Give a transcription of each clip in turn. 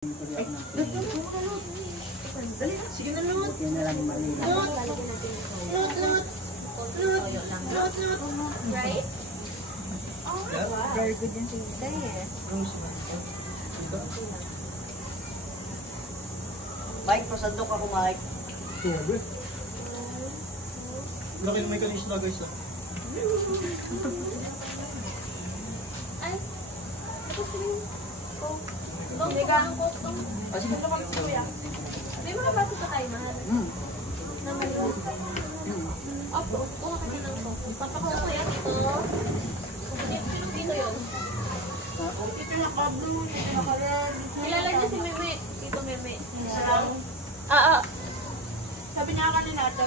Dali na, sige na Lut. Yan na lang malinaw. Lut. Right? Oh, wow. Very good yung sisa eh. Mike, pasandok ako Mike. Grabe. Laki na may kanis na guys ah. Ay, ito sila. Oh. Hindi ka ang coke to. Sige. May mga baso pa tayo, mahal. Na maliit. Opo, kuha ka din ng coke. Papakaw ko yan ito. Dito yun. Ito na kablo mo, ito na kalan. Kilala niya si Meme. Tito Meme. Sabi niya kanina ito,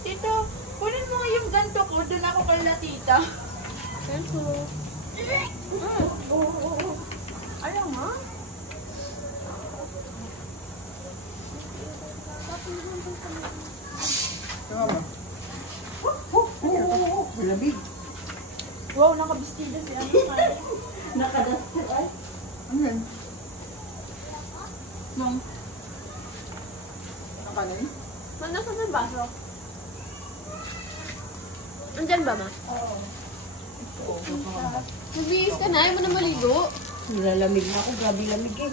Tito, kunin mo yung ganto ko, doon ako kala tita. Ganto. Ayaw nga. Tama ba? Malamig. Wow, nakabistida si ano. Nakadaster ay. Ano yan? Nung, Nakanin? Man, nasa yung baso? Andyan ba, ma? oo. Nagbihis ka na, ayaw mo na maligo. Nilalamig na ako. Grabe lamig eh.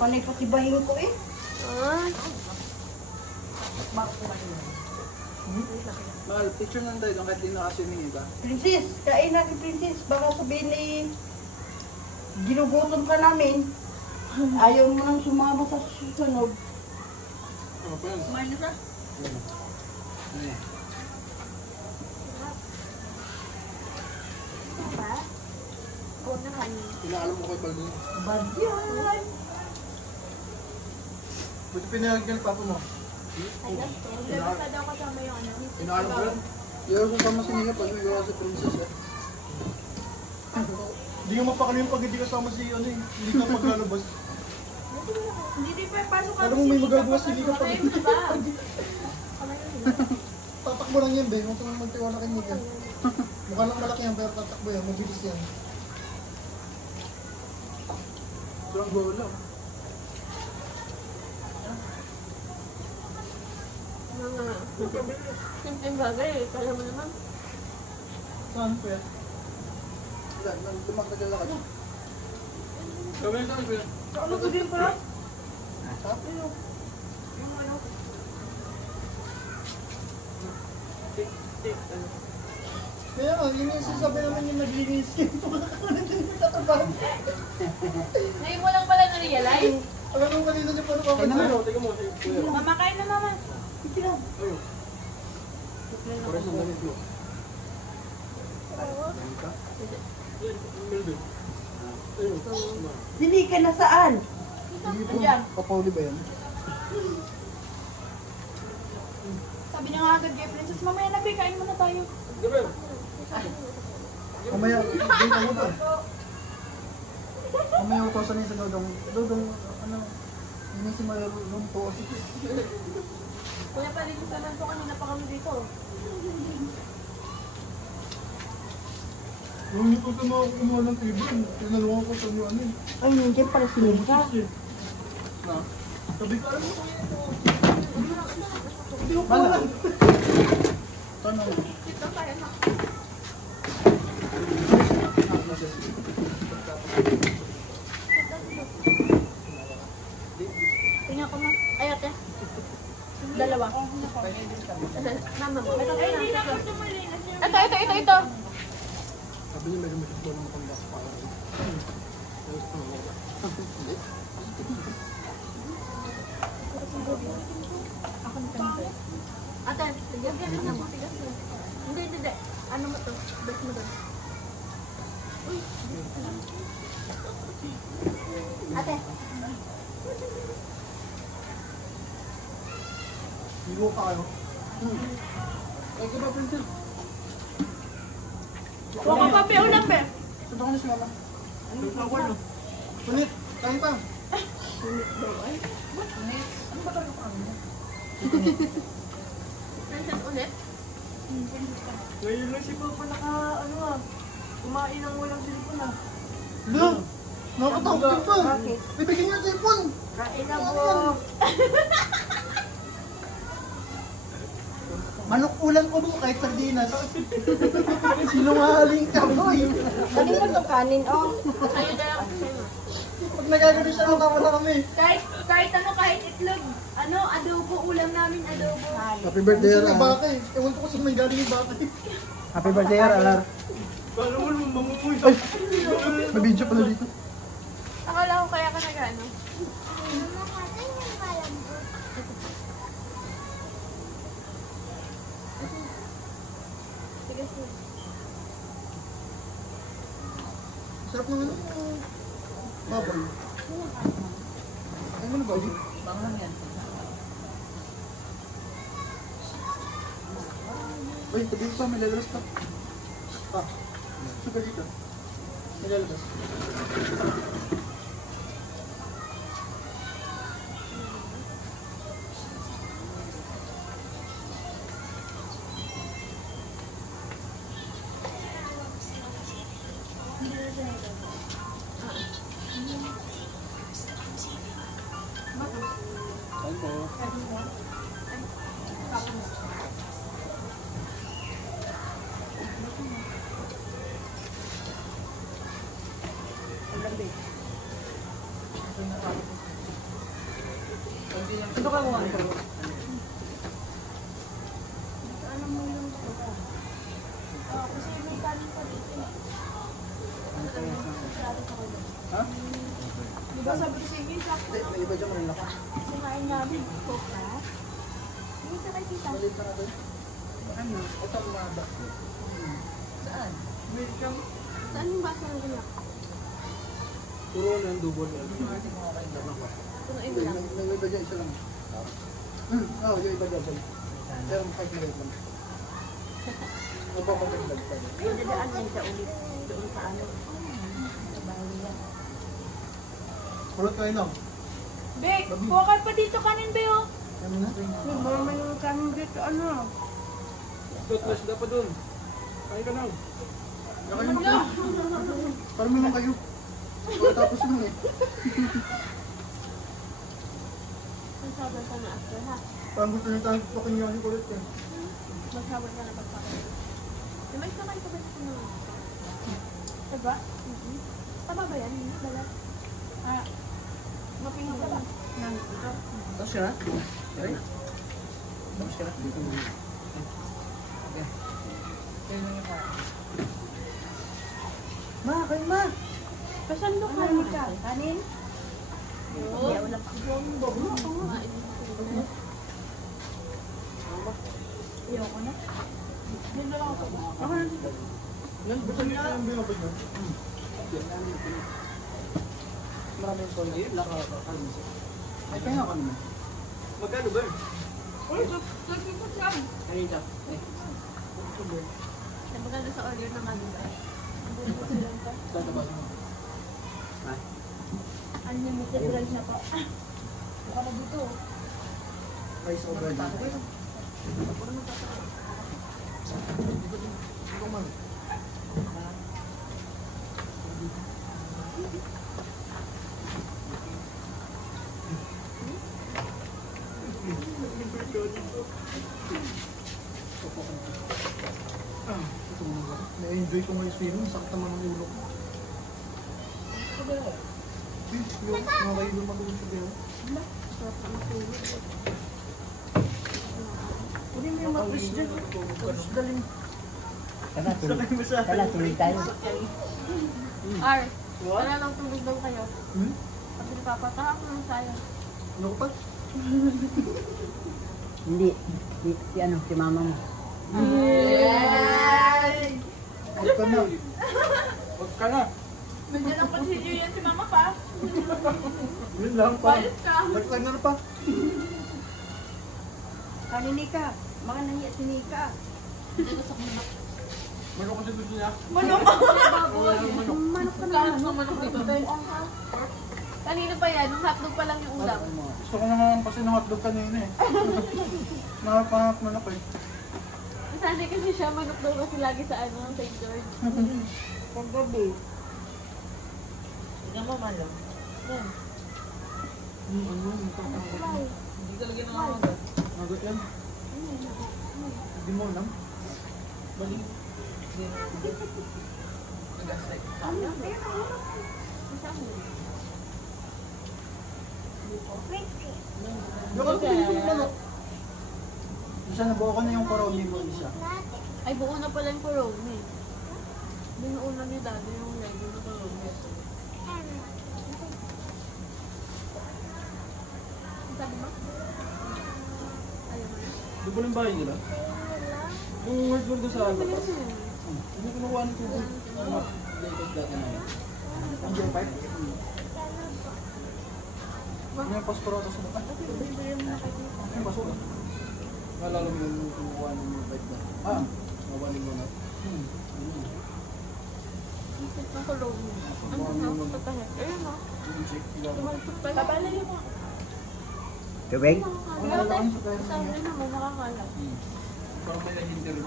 Panay patibahin ko eh. Ah, Mahal, picture lang tayo doon kahit di nakaswimming iba. Princess, kain natin princess. Baka sabihin eh, ginugutom ka namin. Ayaw mo nang sumama sa susunod. Ano pa yan? Kumain na siya. Ano yan? ba? Oo naman. Pinaalam mo kay Baldo. Bad yan. Buti pinahagyan papa mo. Alas, Labas na daw kasama yung ano. Pinaalam ko yan. Yung kasama si Nia pag nagawa si Princess eh. Hindi nga mapakalim pag hindi kasama si ano eh. Hindi ka paglalabas. Hindi di pa pasok Alam mo may magagawa si Nia pag Ayun na ba? tatakbo lang yan be. Huwag kang magtiwala kay Nia. Mukha lang malaki yan pero tatakbo yan. Mabilis yan. Sobrang bola. Simpleng bagay, kaya mo naman. Saan po yan? Wala, lumagtagal ka dyan. Gawin saan po yan? Ano ko din pala? Ano? Yung ano. Kaya nga, yun yung sasabi naman yung naglinis kayo. Pagkakakulit din yung katabahan. Ngayon mo lang pala na-realize. Alam mo kanina niyo paano papansin? Tingnan mo, kuya. Mama, kain na mama. Ayun. Pares ng ganito. Ayun. Dili ka na saan? Sige po, kapauli ba yan? Sabi niya nga agad kay Princess, mamaya na, Be, kain muna tayo. Mamaya, doon ka muna. Mamaya ako sanin sa Dodong. Dodong, ano, inisin mo yung po. Kuya, paligid naman po kanina pa kami dito. Yung hindi ko sa mga kumuha ng table, tinalungan ko sa inyo ano eh. Ay, nandiyan pala si Lisa. Na? Sabi ka, ano? Hindi ko pala. Tanong. Dito tayo na. Tingnan ko ma. Ay, ate. Dalawa. Mama mo. Ay, hindi na ako tumalinas yung... Ito. Sabi niya, medyo may ng matanda sa para. Ate, tigas yan. Ano mo? Tigas yan. Hindi. Ano mo to? Best mo doon. Uy. Ate. Higo ka kayo? Ay, ka ba, Princess? Huwag ka pa, ulam, Be. Saan ka na si Mama? Ano pa ako, no? Punit, kain pa. Princess ulit? Ngayon lang si Papa kumain ng walang silikon ah. Lo! Nakakatakot pa. Bakit? Bibigyan niyo ang cellphone. Kain na po. Manok ulam ko mo kahit sardinas. Sinungaling ka, boy. Kanina itong kanin, oh. Sa'yo na lang kasi sa'yo. Pag nagagano siya, natawa na kami. Kahit itlog, adobo, ulam namin adobo. Happy birthday, Ara. May baka eh. Ewan ko kasi may galing yung baka eh. Happy birthday, Alar. Ay, may video pala dito. Akala ko kaya ka nag-ano. Sarap ng ano. Baboy. Ay mo na baboy. Bangang yan. Ay, tabi pa, may lalabas pa. Ah, suka dito. May lalabas. Ito ka mo. Kasi may kanin pa dito. Ha? Di ba sabi ko sa inyo, sakto Hindi, may iba dyan malalaki. kumain namin. Coke na. Hindi ka kay tita. Maliit na natin. Ano? Ito ang mga bak. Saan? May siyang Saan yung basa ng ganyan? puro na yung double. Punuin mo lang. May iba dyan, isa lang. Oo, yung iba dyan. Pero kahit maliit lang. Napapagagdag pa rin. Dadaan yan siya ulit. Doon sa ano. Sa bahay yan. Pulot kayo lang. Bek, bukal pa dito kanin, Beo. Ano na? May yung kanin dito, ano? Toothbrush dapat dun. Kain ka na. Nakain mo. Parang naman kayo. Tapos lang eh. Magsabay ka na after ha. Parang gusto nyo tayo pakin yung kulit eh. Magsabay ka na pagpapay. Diba ito kayo pabalik ko na? Diba? Tama ba yan? Balat? Ah, mapinga ka lang. Tapos ka na? Okay. Tapos ka na? Okay. Ma, kain ma. Pasando ka. Kanin ka. Kanin? Oo. Kaya wala pa. Ayoko na. Yun na lang ako. Ako na dito. Gusto nyo yung binabag nyo? Maraming toyo. Nakakakalmis. Ay, kaya ka naman. Magkano ba? Uy, nagkikot yan. Kain ka. Maganda sa order ng ano ba? Tatabas mo. Unlimited rice na po. Baka na dito. Rice over dito. Ito man. Na-enjoy ko ngayon swimming. Sakit naman ang ulo ko. Yung mga kayo lumagulong sa bero. Hindi mo yung matwist dyan. Matwist dalhin. Tara, tulog. Sakay mo sa akin. Tara, tulog tayo. R. Wala lang tulog daw kayo. Hmm? Kasi napapatahak lang tayo. Ano ko pa? Hindi. Si ano, si mama mo. Yay! Huwag ka na. Huwag ka na. Nandiyan ang consider yan si mama pa. Yun lang pa. Balis ka. Nagtag na pa. Kanin ni ka. Mga nangyay si Nika. Manok kasi gusto niya. Manok. Manok ka na. Manok dito. Kanina pa yan, yung hotdog pa lang yung ulam. Gusto ko naman kasi ng hotdog kanina eh. Nakapangap manok eh. Sanay kasi siya, manok daw kasi lagi sa ano, St. George. Paggabi. Tignan mo, Malo. Yan. Ano, magkakaroon. Hindi talaga nakakagat. Nagot yan. Hindi mo alam. Bali. Nag-gaslight. Yung ano yung manok? Isa nabuo ko na yung koroni mo isa. Ay, buo na pala yung corona eh. Binuuna ni Daddy yung lego na corona. Sabi mo? Ayaw mo. Di ba yung bahay nila? Yung word mo doon sa labas. Hindi ko nakuha ng tubig. Ano? Latest dati na yun. Ang yung pipe? Ano yung pasporoto sa labas? Yung basura. Nalala mo yung kumuha ng yung pipe na. Nawalin mo na. Isip ng corona. Ano na? Patahe. Ayun na. Yung check. Tumalpot pala. Babalayo mo. Tubig? Wala lang sa tayo sa Sabi na mo, nakakalat. Parang may nahindero.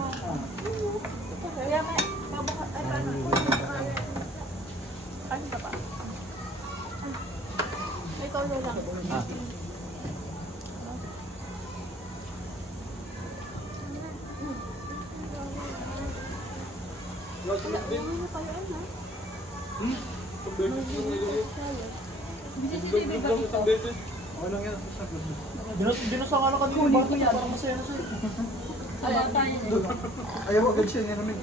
Kaya may babuka. Ay, paano? Ano ka pa? May kaulo lang. Uwi na kayo, ano? Okay lang yan. Binasa ka na kanina yung bato niya. Parang masaya na siya. Kaya tayo. Ayaw mo agad siya. Yan namin.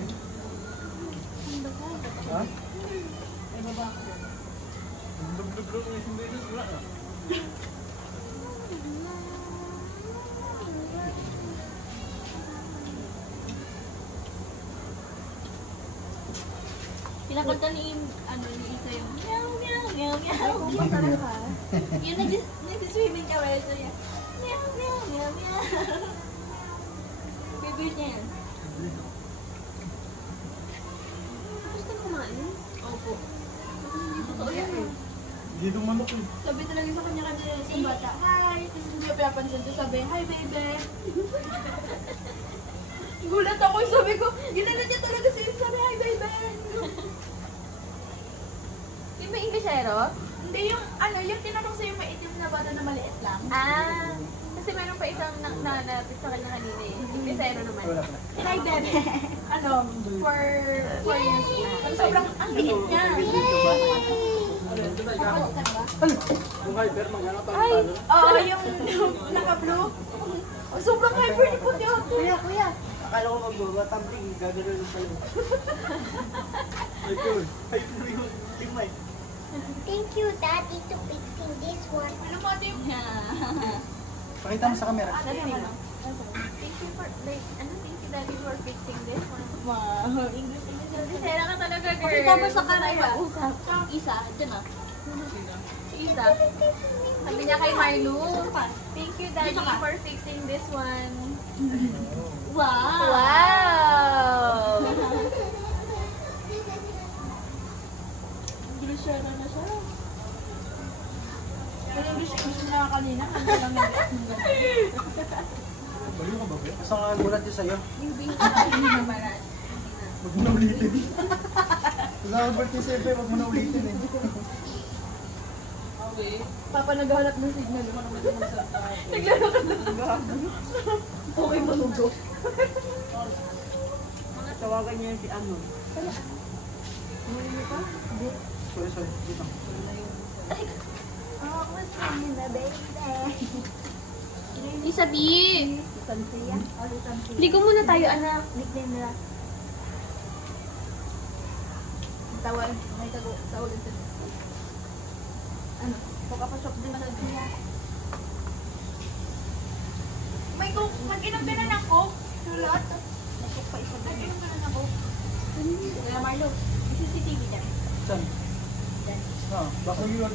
Ha? Ay, baba. Dublog-dublog yung isang beses. Wala na. Pinakanta ni, ano, ni isa yung meow, meow, meow, meow. Yung nag-swimming ka, well, so yan. Meow, meow, meow, meow. Favorite niya yan. Tapos ka kumain? Opo. Hindi totoo yan. Hindi itong manok eh. Sabi talaga sa kanya kanina sa bata, hi! Tapos hindi ko pinapansin ko, sabi, hi baby! Gulat ako, sabi ko, ginala niya talaga siya, sabi, hi baby! Yung may Englishero? Hindi yung, ano, yung tinanong sa'yo maitim na bata na maliit lang. Ah, kasi meron pa isang nanapit sa kanya kanina eh. Englishero naman. Wala pala. Hi baby! Ano, for 4 years old. Sobrang, ang liit niya. Yung hyper, magana pa Ay, oo, yung naka-blue. Oh, sobrang hyper ni Puti. Kuya, kuya. Akala ko mag-tumbling, gagano'n yung sa'yo. Hyper. Hyper yung limay. Thank you, Daddy, to fixing this one. Ano mo ito yung... Pakita mo sa camera. Thank you for, like, ano, thank you Daddy for fixing this one. Wow, English. Englishera ka talaga, girl. Pakita mo sa camera. Isa, dyan ah. Si Isa. Sabi niya kay Marlo, thank you Daddy for fixing this one. Wow! Wow! English na siya. Pero English na kanina. Ano lang yung Baliw ka ba ba? Basta nga gulat niya sa'yo. Yung bihis na kanina para. Huwag mo na ulitin. Basta nga birthday sa'yo, huwag mo na ulitin eh. Papa naghahanap ng signal. Naglalakad lang. Okay, malugo. Tawagan niya si ano. Sorry, sorry. Dito. Oh, what's wrong with the baby? Isa, B! Sansiya? Oh, the Sansiya. Ligo muna tayo, anak. Nickname nila. Tawag. May tawagan sa... Ano? Pagkapasok din sa siya. May kung mag-inom ka na ng coke. Sulat. Nag-coke pa isa. Mag-inom ka na ng coke. Kaya Marlo, may CCTV dyan. Saan? Baka yun lang.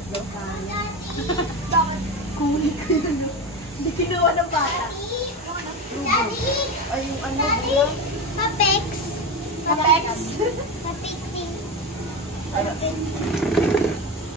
Bakit? Kulit ko yun. Hindi kinuha ng bata. Daddy! Ay, yung ano, Daddy! bilang. Mapex! Kapex. Mapixing. Ano?